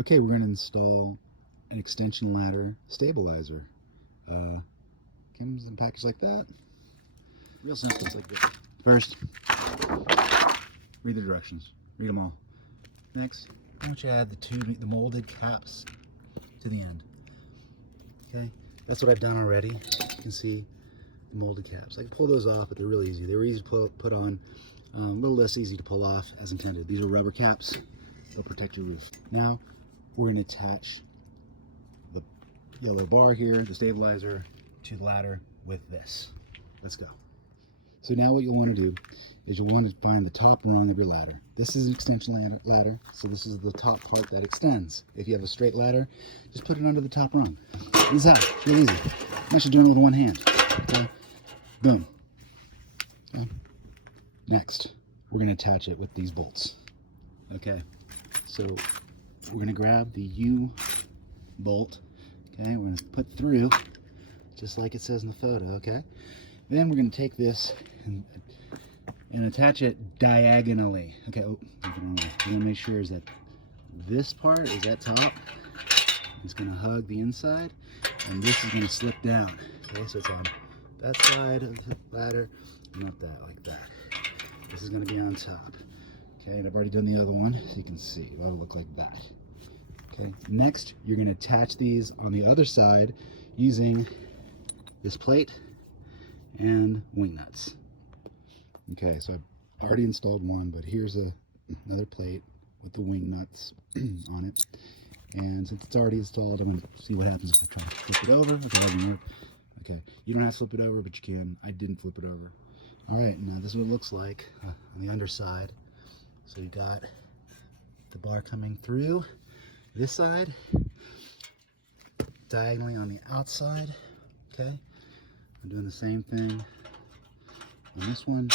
Okay, we're going to install an extension ladder stabilizer. Comes in a package like that. Real simple, it's like this. First, read the directions. Read them all. Next, I want you to add the molded caps to the end. Okay, that's what I've done already. You can see the molded caps. I can pull those off, but they're really easy. They were easy to put on, a little less easy to pull off as intended. These are rubber caps. They'll protect your roof. Now, we're going to attach the yellow bar here, the stabilizer, to the ladder with this. Let's go. So now what you'll want to do is you'll want to find the top rung of your ladder. This is an extension ladder, so this is the top part that extends. If you have a straight ladder, just put it under the top rung. This is how, it's real easy. I'm actually doing it with one hand. Okay? Boom. Okay. Next, we're going to attach it with these bolts. Okay, so we're going to grab the U bolt. Okay, we're going to put through, just like it says in the photo. Okay, then we're going to take this and attach it diagonally. Okay, oh, we want to make sure is that this part is at top. It's going to hug the inside, and this is going to slip down. Okay, so it's on that side of the ladder, not that, like that. This is going to be on top. Okay, and I've already done the other one, so you can see. That'll look like that. Okay, next you're going to attach these on the other side using this plate and wing nuts. Okay, so I've already installed one, but here's another plate with the wing nuts on it. And since it's already installed, I'm going to see what happens if I try to flip it over. Okay, that didn't work. Okay, you don't have to flip it over, but you can. I didn't flip it over. All right, now this is what it looks like on the underside. So you got the bar coming through this side, diagonally on the outside. Okay, I'm doing the same thing on this one.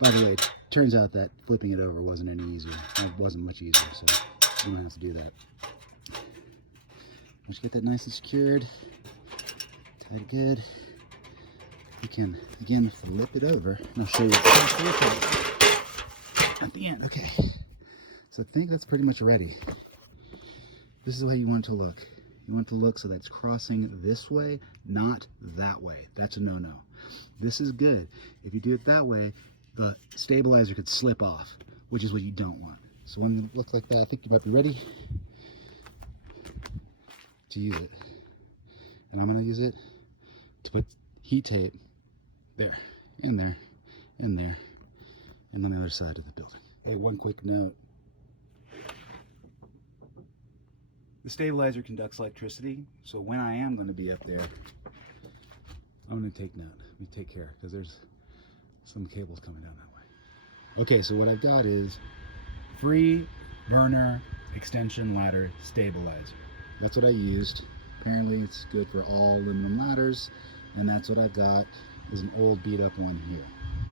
By the way, it turns out that flipping it over wasn't any easier. It wasn't much easier, so you don't have to do that. Once you get that nice and secured, tied it good, you can again flip it over, and I'll show you at the end. Okay, so I think that's pretty much ready. This is the way you want it to look. You want it to look so that it's crossing this way, not that way. That's a no-no. This is good. If you do it that way, the stabilizer could slip off, which is what you don't want. So when it looks like that, I think you might be ready to use it. And I'm going to use it to put heat tape there, and there, and there, and on the other side of the building. Hey, one quick note. The stabilizer conducts electricity, so when I am going to be up there, I'm going to take note. Let me take care, because there's some cables coming down that way. Okay, so what I've got is free Werner extension ladder stabilizer. That's what I used. Apparently it's good for all aluminum ladders, and that's what I've got is an old beat up one here.